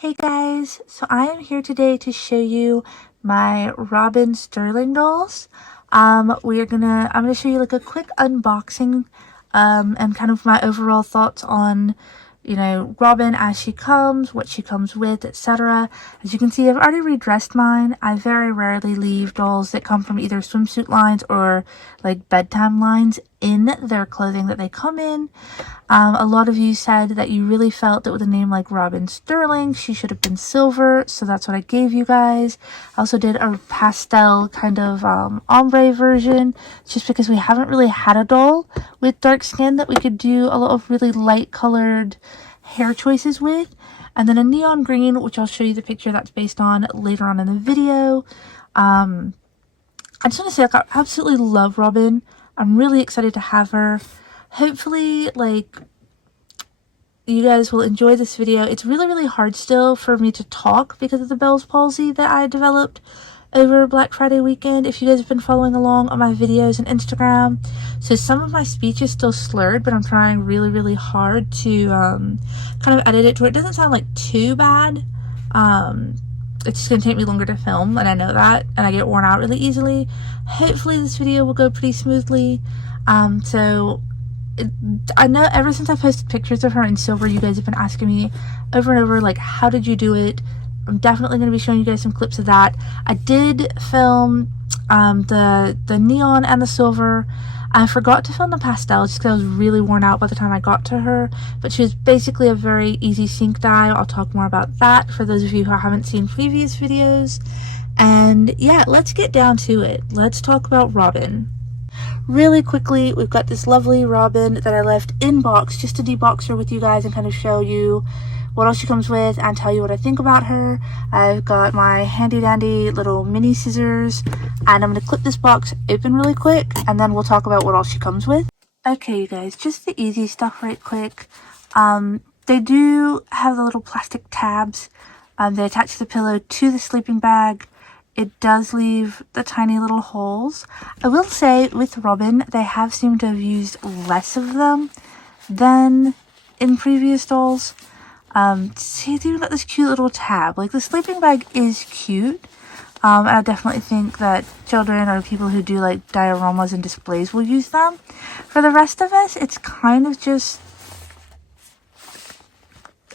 Hey guys, so I am here today to show you my Robin Sterling dolls. I'm gonna show you like a quick unboxing and kind of my overall thoughts on Robin as she comes, what she comes with, etc. As you can see, I've already redressed mine. I very rarely leave dolls that come from either swimsuit lines or like bedtime lines in their clothing that they come in. A lot of you said that you really felt that with a name like Robin Sterling, she should have been silver, so that's what I gave you guys. I also did a pastel kind of ombre version, just because we haven't really had a doll with dark skin that we could do a lot of really light colored hair choices with. And then a neon green, which I'll show you the picture that's based on later on in the video. I just want to say, like, I absolutely love Robin. I'm really excited to have her. Hopefully, like, you guys will enjoy this video. It's really hard still for me to talk because of the Bell's palsy that I developed over Black Friday weekend, if you guys have been following along on my videos and Instagram. So some of my speech is still slurred, but I'm trying really hard to kind of edit it to where it doesn't sound like too bad. It's just going to take me longer to film, and I know that, and I get worn out really easily. Hopefully this video will go pretty smoothly. I know ever since I posted pictures of her in silver, you guys have been asking me over and over, like, how did you do it? I'm definitely going to be showing you guys some clips of that. I did film the neon and the silver. I forgot to film the pastel just because I was really worn out by the time I got to her, but she was basically a very easy sync dye. I'll talk more about that for those of you who haven't seen previous videos. And yeah, let's get down to it. Let's talk about Robin. Really quickly, we've got this lovely Robin that I left in box just to debox her with you guys and kind of show you what else she comes with and tell you what I think about her. I've got my handy dandy little mini scissors, and I'm going to clip this box open really quick, and then we'll talk about what else she comes with. Okay, you guys, just the easy stuff right quick. They do have the little plastic tabs. They attach the pillow to the sleeping bag. It does leave the tiny little holes. I will say, with Robin, they have seemed to have used less of them than in previous dolls. See, they even got this cute little tab. Like, the sleeping bag is cute. And I definitely think that children or people who do, like, dioramas and displays will use them. For the rest of us, it's kind of just...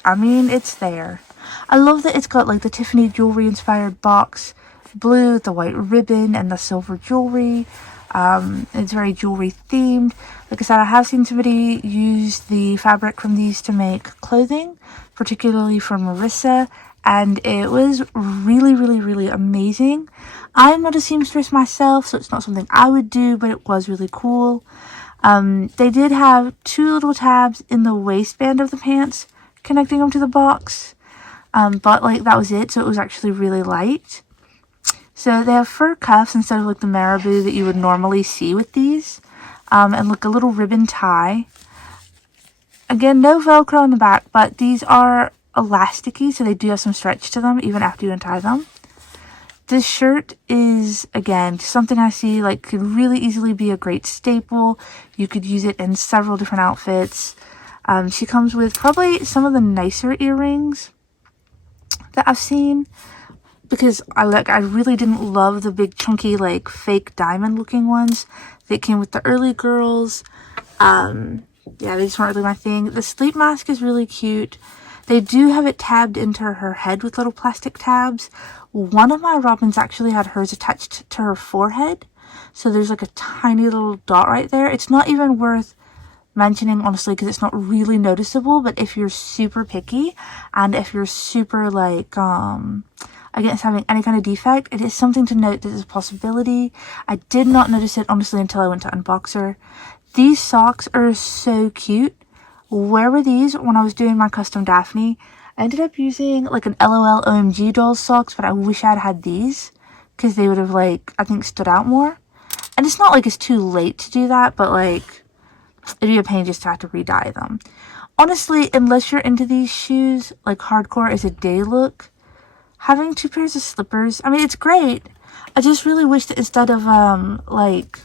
I mean, it's there. I love that it's got, like, the Tiffany jewelry-inspired box, blue with the white ribbon and the silver jewelry. It's very jewelry themed. Like I said, I have seen somebody use the fabric from these to make clothing, particularly for Marissa, and it was really amazing. I'm not a seamstress myself, so it's not something I would do, but it was really cool. They did have two little tabs in the waistband of the pants connecting them to the box, but like that was it, so it was actually really light. So they have fur cuffs instead of like the marabou that you would normally see with these. And like a little ribbon tie. Again, no Velcro in the back, but these are elasticy, so they do have some stretch to them even after you untie them. This shirt is, again, something I see like could really easily be a great staple. You could use it in several different outfits. She comes with probably some of the nicer earrings that I've seen, because I really didn't love the big chunky like fake diamond looking ones that came with the early girls. Yeah, they just weren't really my thing. The sleep mask is really cute. They do have it tabbed into her head with little plastic tabs. One of my Robins actually had hers attached to her forehead, so there's like a tiny little dot right there. It's not even worth mentioning, honestly, because it's not really noticeable, but if you're super picky and if you're super like against having any kind of defect, it is something to note that there's a possibility. I did not notice it, honestly, until I went to unbox her. These socks are so cute. Where were these when I was doing my custom Daphne? I ended up using like an LOL OMG dolls socks, but I wish I'd had these, because they would have, like, I think stood out more. And it's not like it's too late to do that, but like, it'd be a pain just to have to re-dye them. Honestly, unless you're into these shoes, like hardcore as a day look, having two pairs of slippers, I mean, it's great. I just really wish that instead of, like,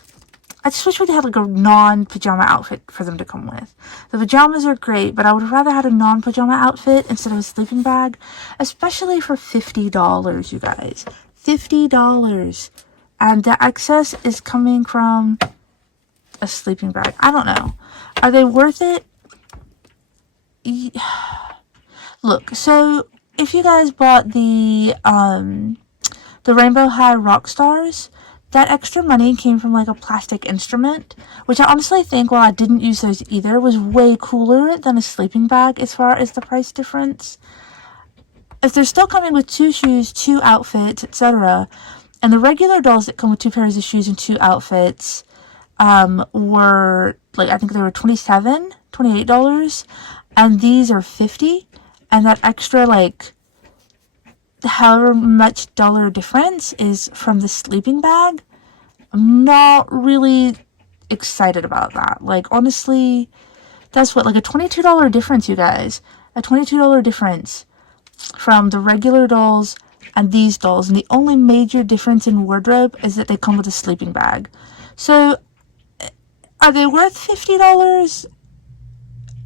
I just wish we had like a non-pajama outfit for them to come with. The pajamas are great, but I would rather had a non-pajama outfit instead of a sleeping bag, especially for $50, you guys. $50. And the excess is coming from a sleeping bag. I don't know. Are they worth it? Look, so if you guys bought the Rainbow High Rock Stars, that extra money came from like a plastic instrument, which I honestly think, while I didn't use those either, was way cooler than a sleeping bag as far as the price difference. If they're still coming with 2 shoes, 2 outfits, etc., and the regular dolls that come with 2 pairs of shoes and 2 outfits were like, I think they were $27, $28, and these are $50, and that extra like however much dollar difference is from the sleeping bag. I'm not really excited about that. Like, honestly, that's what, like a $22 difference, you guys. A $22 difference from the regular dolls and these dolls. And the only major difference in wardrobe is that they come with a sleeping bag. So, are they worth $50?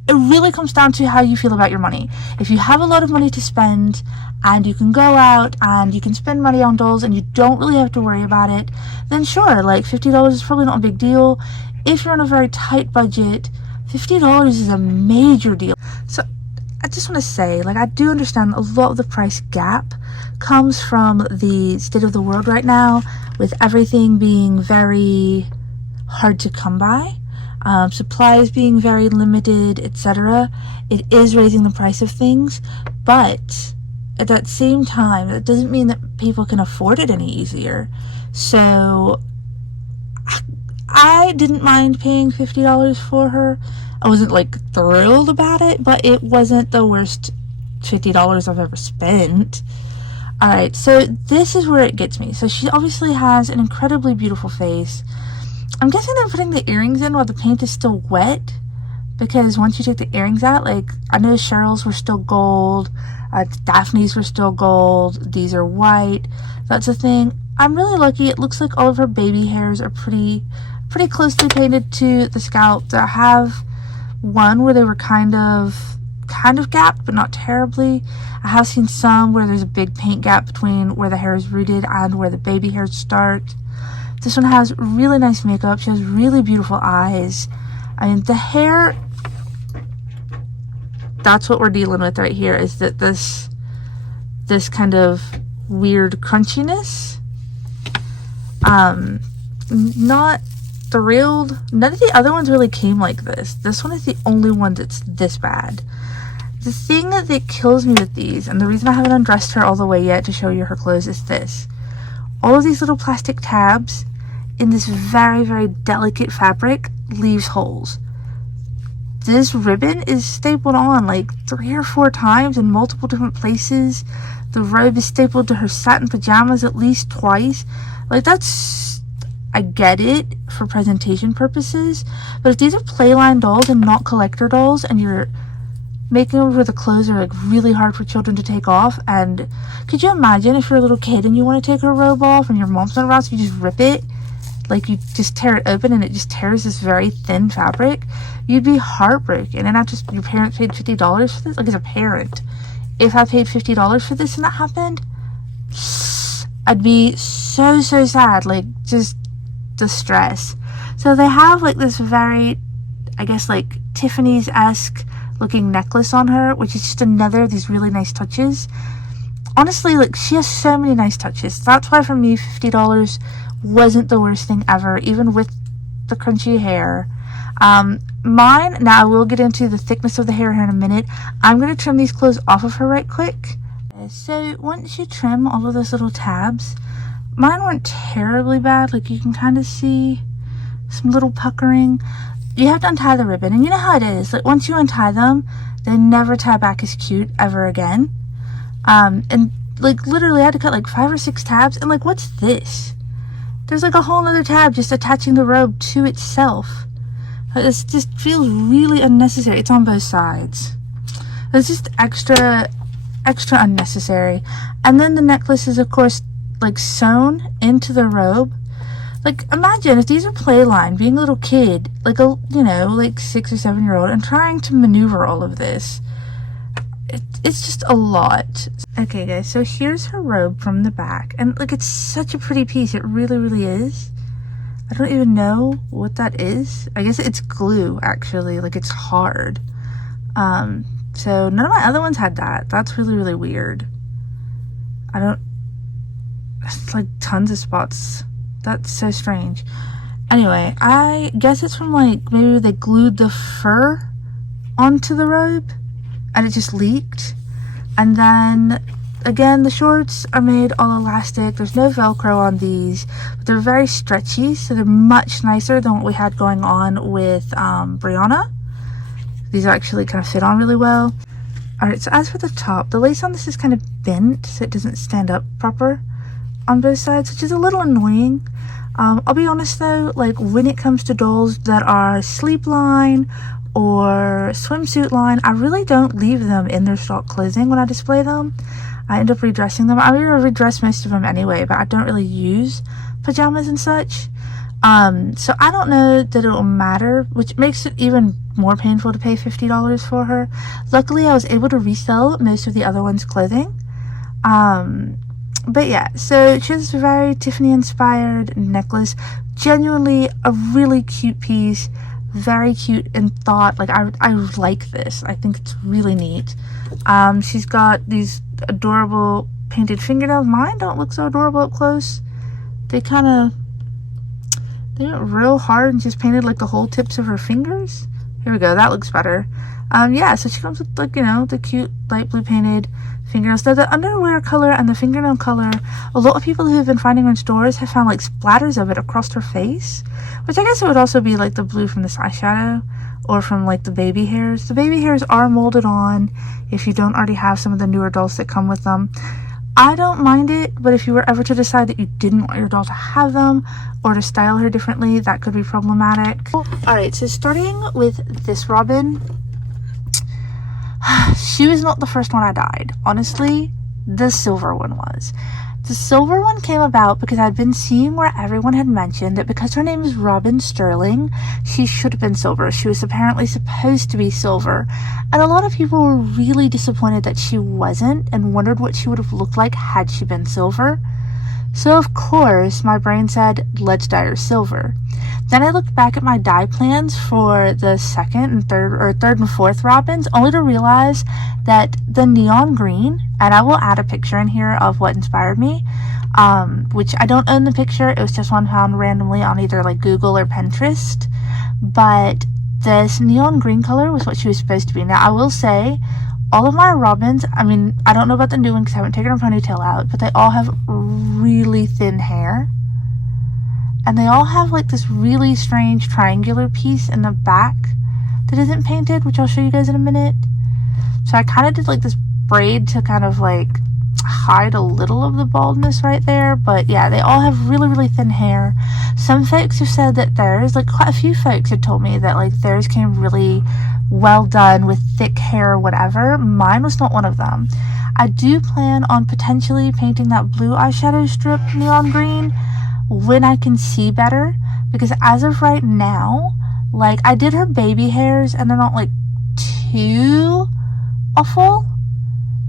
It really comes down to how you feel about your money. If you have a lot of money to spend and you can go out and you can spend money on dolls and you don't really have to worry about it, then sure, like $50 is probably not a big deal. If you're on a very tight budget, $50 is a major deal. So I just want to say, like, I do understand a lot of the price gap comes from the state of the world right now, with everything being very hard to come by. Supplies being very limited, etc. It is raising the price of things, but at that same time, that doesn't mean that people can afford it any easier. So I didn't mind paying $50 for her. I wasn't like thrilled about it, but it wasn't the worst $50 I've ever spent. Alright, so this is where it gets me. So she obviously has an incredibly beautiful face. I'm guessing they're putting the earrings in while the paint is still wet, because once you take the earrings out, like, I know Cheryl's were still gold, Daphne's were still gold, these are white, that's a thing. I'm really lucky. It looks like all of her baby hairs are pretty closely painted to the scalp. I have one where they were kind of gapped, but not terribly. I have seen some where there's a big paint gap between where the hair is rooted and where the baby hairs start. This one has really nice makeup. She has really beautiful eyes. I mean, the hair, that's what we're dealing with right here, is that this kind of weird crunchiness. Not thrilled. None of the other ones really came like this. This one is the only one that's this bad. The thing that kills me with these, and the reason I haven't undressed her all the way yet to show you her clothes, is this. All of these little plastic tabs in this very, very delicate fabric leaves holes. This ribbon is stapled on like 3 or 4 times in multiple different places. The robe is stapled to her satin pajamas at least twice. Like, that's, I get it for presentation purposes, but if these are playline dolls and not collector dolls, and you're making them where the clothes are like really hard for children to take off, and could you imagine if you're a little kid and you want to take her robe off and your mom's not around, so you just rip it? Like, you just tear it open and it just tears this very thin fabric. You'd be heartbroken. And not just your parents paid $50 for this. Like, as a parent, if I paid $50 for this and that happened, I'd be so sad. Like, just the stress. So they have like this very, I guess, like Tiffany's-esque looking necklace on her, which is just another of these really nice touches. Honestly, like, she has so many nice touches. That's why for me, $50 wasn't the worst thing ever, even with the crunchy hair. Mine, now I will get into the thickness of the hair here in a minute. I'm going to trim these clothes off of her right quick. So once you trim all of those little tabs, mine weren't terribly bad. Like, you can kind of see some little puckering. You have to untie the ribbon, and you know how it is. Like, once you untie them, they never tie back as cute ever again. And like, literally I had to cut like 5 or 6 tabs, and like, what's this? There's like a whole nother tab just attaching the robe to itself. This just feels really unnecessary. It's on both sides. It's just extra unnecessary. And then the necklace is, of course, like sewn into the robe. Like, imagine if these are Playline, being a little kid, like a, you know, like 6 or 7 year old, and trying to maneuver all of this. It's just a lot. Okay, guys, so here's her robe from the back, and like, it's such a pretty piece. It really, really is. I don't even know what that is. I guess it's glue, actually. Like, it's hard. So none of my other ones had that. That's really, really weird. It's like tons of spots. That's so strange. Anyway, I guess it's from, like, maybe they glued the fur onto the robe and it just leaked. And then again, the shorts are made all elastic. There's no Velcro on these, but they're very stretchy, so they're much nicer than what we had going on with Brianna. These actually kind of fit on really well. Alright, so as for the top, the lace on this is kind of bent, so it doesn't stand up proper on both sides, which is a little annoying. I'll be honest though, like, when it comes to dolls that are sleep line or swimsuit line, I really don't leave them in their stock clothing when I display them. I end up redressing them. I redress most of them anyway, but I don't really use pajamas and such. So I don't know that it'll matter, which makes it even more painful to pay $50 for her. Luckily, I was able to resell most of the other one's clothing. But yeah, so she has a very Tiffany inspired necklace. Genuinely a really cute piece. Very cute in thought. Like, I like this. I think it's really neat. She's got these adorable painted fingernails. Mine don't look so adorable up close. They went real hard and just painted like the whole tips of her fingers. Here we go, that looks better. Yeah, so she comes with, like, you know, the cute light blue painted fingernails. The underwear color and the fingernail color, a lot of people who have been finding her in stores have found like splatters of it across her face, which I guess it would also be like the blue from this eyeshadow or from like the baby hairs. The baby hairs are molded on if you don't already have some of the newer dolls that come with them. I don't mind it, but if you were ever to decide that you didn't want your doll to have them or to style her differently, that could be problematic. Alright, so starting with this Robin, she was not the first one I dyed. Honestly, the silver one was. The silver one came about because I'd been seeing where everyone had mentioned that because her name is Robin Sterling, she should have been silver. She was apparently supposed to be silver. And a lot of people were really disappointed that she wasn't and wondered what she would have looked like had she been silver. So of course, my brain said, let's dye her silver. Then I looked back at my dye plans for the third and fourth Robins, only to realize that the neon green, and I will add a picture in here of what inspired me, which I don't own the picture, it was just one found randomly on either like Google or Pinterest, but this neon green color was what she was supposed to be. Now I will say, all of my Robins, I mean, I don't know about the new one because I haven't taken her ponytail out, but they all have really thin hair. And they all have like this really strange triangular piece in the back that isn't painted, which I'll show you guys in a minute. So I kind of did like this braid to kind of like hide a little of the baldness right there. But yeah, they all have really, really thin hair. Some folks have said that theirs, like quite a few folks have told me that like theirs came really well done with thick hair or whatever. Mine was not one of them. I do plan on potentially painting that blue eyeshadow strip neon green when I can see better, because as of right now, like, I did her baby hairs and they're not like too awful.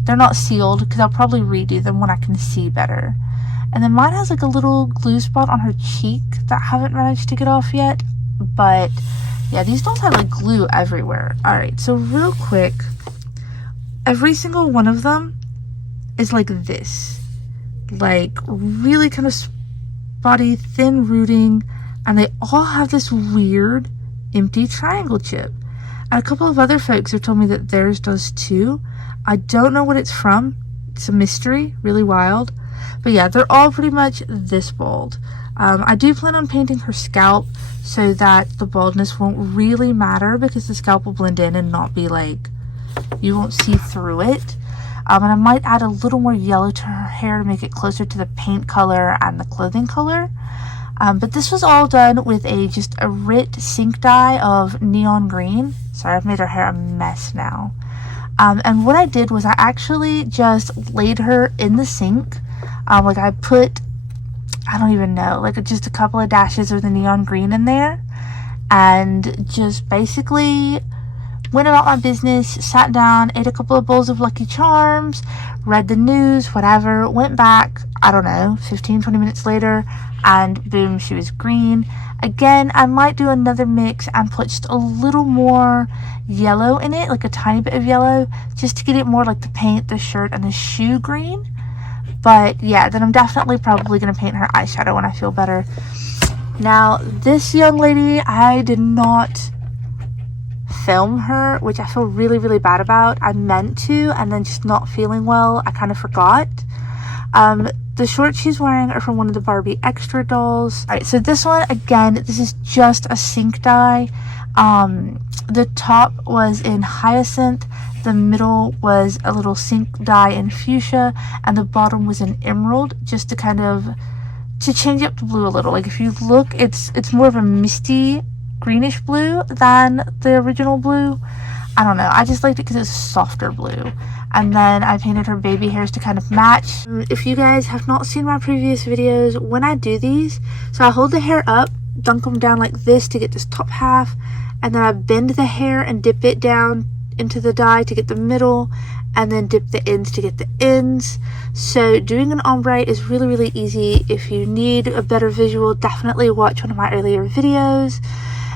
They're not sealed because I'll probably redo them when I can see better. And then mine has like a little glue spot on her cheek that I haven't managed to get off yet, but yeah, these dolls have like glue everywhere. Alright, so real quick, every single one of them is like this, like really kind of spotty, thin rooting, and they all have this weird empty triangle chip. And a couple of other folks have told me that theirs does too. I don't know what it's from. It's a mystery, really wild. But yeah, they're all pretty much this bald. I do plan on painting her scalp so that the baldness won't really matter, because the scalp will blend in and not be like, you won't see through it. And I might add a little more yellow to her hair to make it closer to the paint color and the clothing color. But this was all done with just a Rit sink dye of neon green. Sorry, I've made her hair a mess now. And what I did was I actually just laid her in the sink. Like, I put I don't even know, like just a couple of dashes of the neon green in there, and just basically went about my business, sat down, ate a couple of bowls of Lucky Charms, read the news, whatever, went back, I don't know, 15-20 minutes later, and boom, she was green. Again, I might do another mix and put just a little more yellow in it, like a tiny bit of yellow, just to get it more like the paint, the shirt, and the shoe green. But yeah, then I'm definitely probably going to paint her eyeshadow when I feel better. Now, this young lady, I did not film her, which I feel really, really bad about. I meant to, and then just not feeling well, I kind of forgot. The shorts she's wearing are from one of the Barbie Extra dolls. Alright, so this one, again, this is just a sink dye. The top was in Hyacinth, the middle was a little sink dye in Fuchsia, and the bottom was in Emerald, just to kind of, to change up the blue a little. Like if you look, it's more of a misty greenish blue than the original blue. I don't know, I just liked it because it's softer blue. And then I painted her baby hairs to kind of match. If you guys have not seen my previous videos, when I do these, so I hold the hair up, dunk them down like this to get this top half, and then I bend the hair and dip it down into the dye to get the middle, and then dip the ends to get the ends. So doing an ombre is really, really easy. If you need a better visual, definitely watch one of my earlier videos.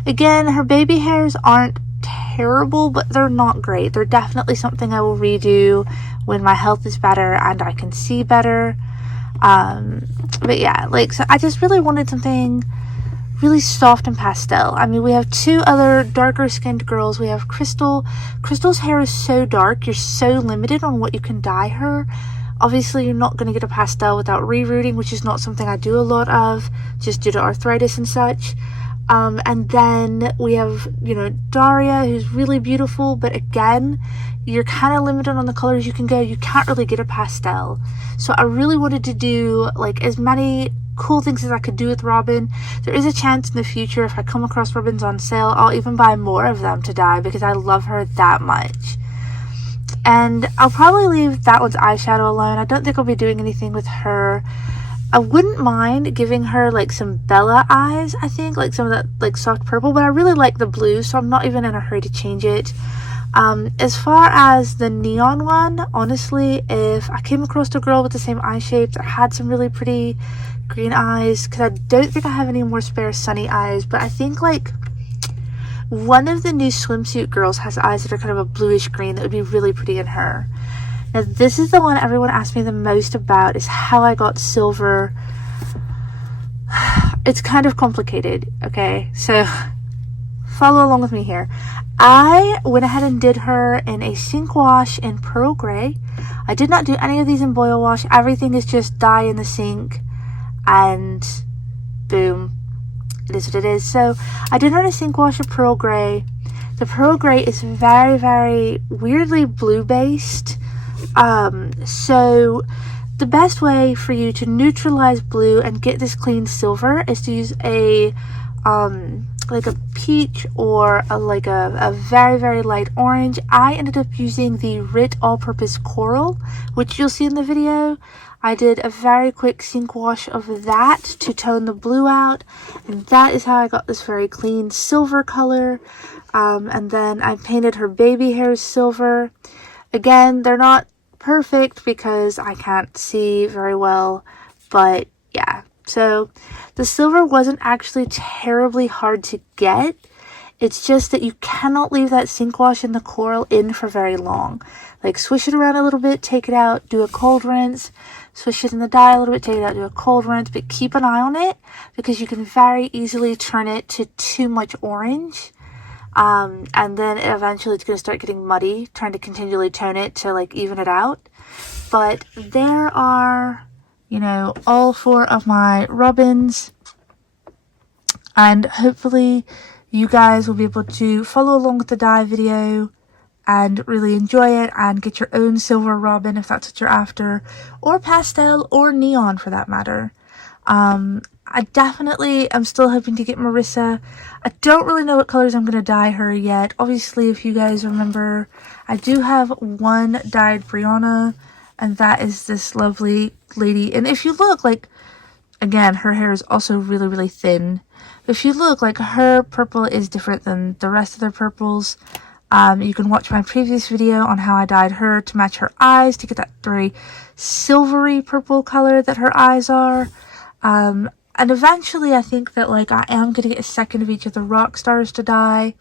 Again, her baby hairs aren't terrible, but they're not great. They're definitely something I will redo when my health is better and I can see better. But yeah, like, so I just really wanted something really soft and pastel. I mean, we have two other darker skinned girls. We have Crystal. Crystal's hair is so dark, you're so limited on what you can dye her. Obviously, you're not going to get a pastel without rerooting, which is not something I do a lot of, just due to arthritis and such. And then we have, you know, Daria, who's really beautiful, but again, you're kind of limited on the colors you can go. You can't really get a pastel. So I really wanted to do, like, as many cool things as I could do with Robin. There is a chance in the future, if I come across Robins on sale, I'll even buy more of them to dye because I love her that much. And I'll probably leave that one's eyeshadow alone. I don't think I'll be doing anything with her. I wouldn't mind giving her like some Bella eyes, I think, like some of that like soft purple, but I really like the blue, so I'm not even in a hurry to change it. As far as the neon one, honestly, if I came across a girl with the same eye shapes or had some really pretty green eyes, because I don't think I have any more spare sunny eyes, but I think like one of the new swimsuit girls has eyes that are kind of a bluish green that would be really pretty in her. Now, this is the one everyone asked me the most about, is how I got silver. It's kind of complicated, okay? So, follow along with me here. I went ahead and did her in a sink wash in Pearl Grey. I did not do any of these in boil wash. Everything is just dye in the sink, and boom, it is what it is. So, I did her in a sink wash of Pearl Grey. The Pearl Grey is very, very weirdly blue-based. So the best way for you to neutralize blue and get this clean silver is to use a like a peach or a very, very light orange. I ended up using the Rit all-purpose coral, which you'll see in the video. I did a very quick sink wash of that to tone the blue out, and that is how I got this very clean silver color. And then I painted her baby hairs silver. Again, they're not perfect because I can't see very well, but yeah. So the silver wasn't actually terribly hard to get. It's just that you cannot leave that sink wash in the coral in for very long. Like, swish it around a little bit, take it out, do a cold rinse, swish it in the dye a little bit, take it out, do a cold rinse, but keep an eye on it because you can very easily turn it to too much orange. And then eventually it's going to start getting muddy, trying to continually tone it to like even it out. But there are, you know, all 4 of my Robins, and hopefully you guys will be able to follow along with the dye video and really enjoy it and get your own silver Robin if that's what you're after, or pastel or neon for that matter. I definitely am still hoping to get Marissa. I don't really know what colors I'm going to dye her yet. Obviously, if you guys remember, I do have one dyed Brianna, and that is this lovely lady. And if you look, like, Again, her hair is also really, really thin. But if you look, like, her purple is different than the rest of their purples. You can watch my previous video on how I dyed her to match her eyes, to get that very silvery purple color that her eyes are. And eventually I think that, like, I am going to get a second of each of the rock stars to dye.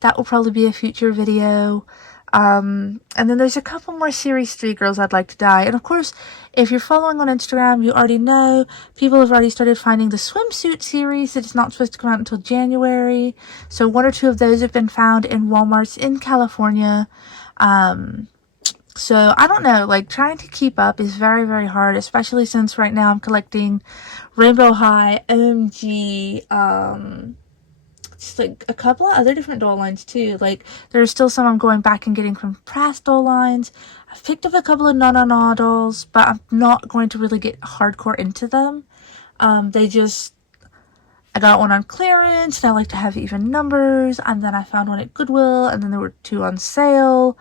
That will probably be a future video. And then there's a couple more Series 3 girls I'd like to dye. And of course, if you're following on Instagram, you already know people have already started finding the swimsuit series that is not supposed to come out until January. So 1 or 2 of those have been found in Walmarts in California. So I don't know, like, trying to keep up is very, very hard, especially since right now I'm collecting Rainbow High, OMG, just like a couple of other different doll lines too. Like, there's still some I'm going back and getting from past doll lines. I've picked up a couple of na dolls, but I'm not going to really get hardcore into them. I got one on clearance, and I like to have even numbers, and then I found one at Goodwill, and then there were 2 on sale.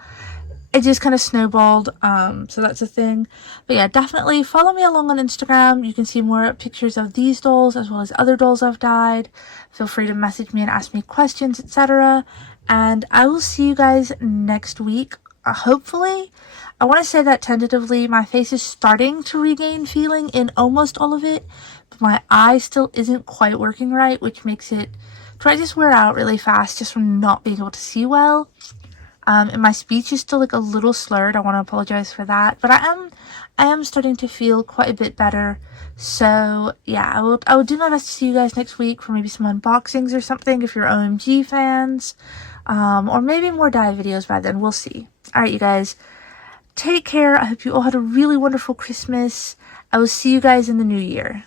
It just kind of snowballed, so that's a thing. But yeah, definitely follow me along on Instagram. You can see more pictures of these dolls as well as other dolls I've dyed. Feel free to message me and ask me questions, etc. And I will see you guys next week, hopefully. I want to say that tentatively. My face is starting to regain feeling in almost all of it, but my eye still isn't quite working right, which makes it try to just wear out really fast just from not being able to see well. And my speech is still like a little slurred. I want to apologize for that, but I am starting to feel quite a bit better. So yeah, I will do my best to see you guys next week for maybe some unboxings or something if you're OMG fans, or maybe more dye videos by then. We'll see. All right, you guys, take care. I hope you all had a really wonderful Christmas. I will see you guys in the new year.